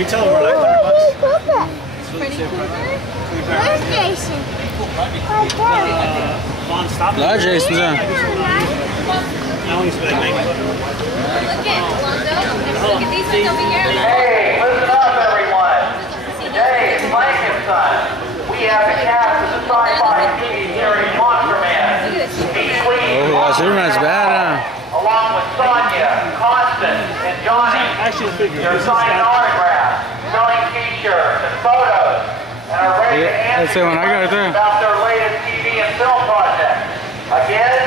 Retail for like $100. Where's Jason? Lá, Jason, já. I only spent like $90. Look at Londo. Look at these ones over here. Hey, listen up, everyone. Today is Frankenstein. We have the cast of the sci-fi TV series Monster Man. Oh, Superman's bad, Along with Sonia, Constance, and Johnny. Action figure. They're signing autographs, selling t-shirts and photos, and are ready to that's answer the one I got there. about their latest TV and film project. Again,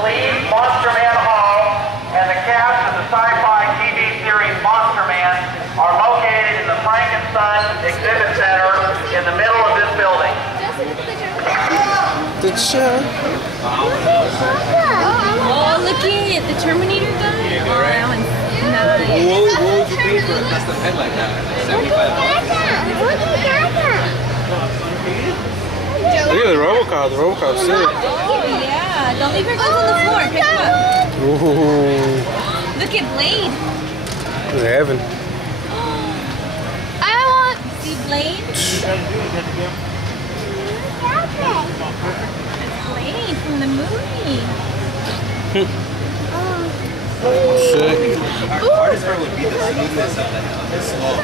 please, Monster Man Hall and the cast of the sci-fi TV series Monster Man are located in the Frankenstein Exhibit Center in the middle of this building. The show. Oh, look at the Terminator guy. Oh, that one's nice. What would you pay for a custom head like that? $75. Look at the Robocop. The Robocop's sick. Oh, yeah. Don't leave your guns on the floor. Pick them up. Ooh. Look at Blade. It's heaven. I want to see Blade. It's Blade from the movie. Sick. Hardest part would be the smoothness of the hell. It's slow.